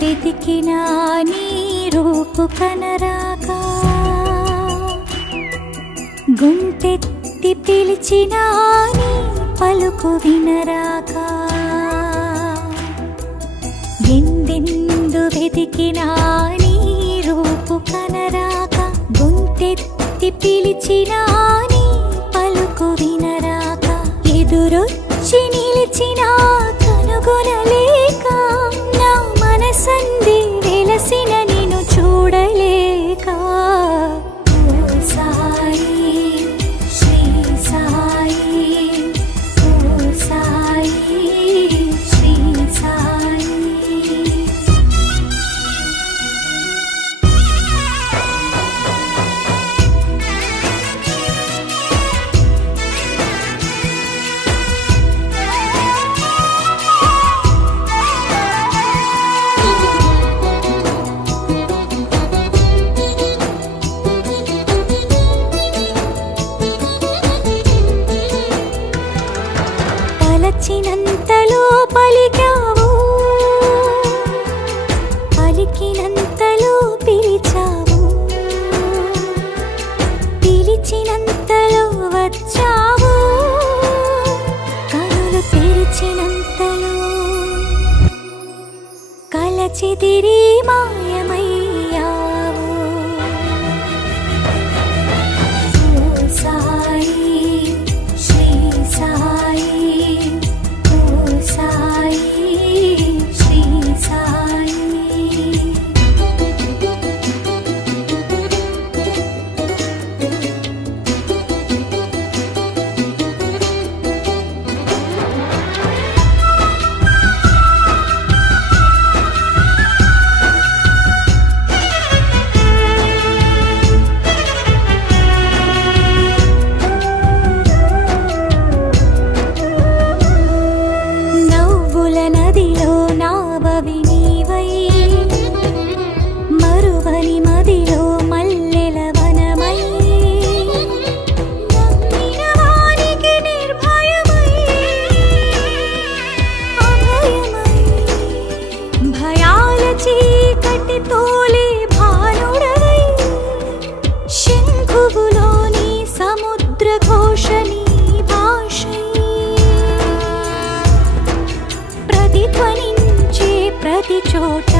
వెతికినా నీ రూపు కనరాగా, గుంటెత్తి పిలిచినా నీ పలుకు వినరాగా, ఎందెందు వెతికినా నీ రూపు కనరాగా, గుంటెత్తి పిలిచినా నీ పలుకు వినరాగా, ఎదురొచ్చి నిలిచినా కనుగొనలేక మనసంది వెలసిన నిన్ను చూడలేక, ఓ సాయి శ్రీ సాయి, ఓ సాయి శ్రీ సాయి. పలచినంతలో పలికావు, పలికినంతలో పిలిచావు, పిలిచినంతలో వచ్చావు, కనులు తెరిచినంతలో కలచెదిరి మాయమయ్యావు. ఓ సాయి శ్రీ సాయి, నదిలో నావవి నీవై, మరువని మదిలో మల్లెల వనమై, నమ్మిన వారికి నిర్భయమై, అభయమై, భయాల చీకటి తోలే భానుడవై, శంఖువులోని సముద్ర ఘోషని భాషై, ప్రతిధ్వనించే ప్రతి చోట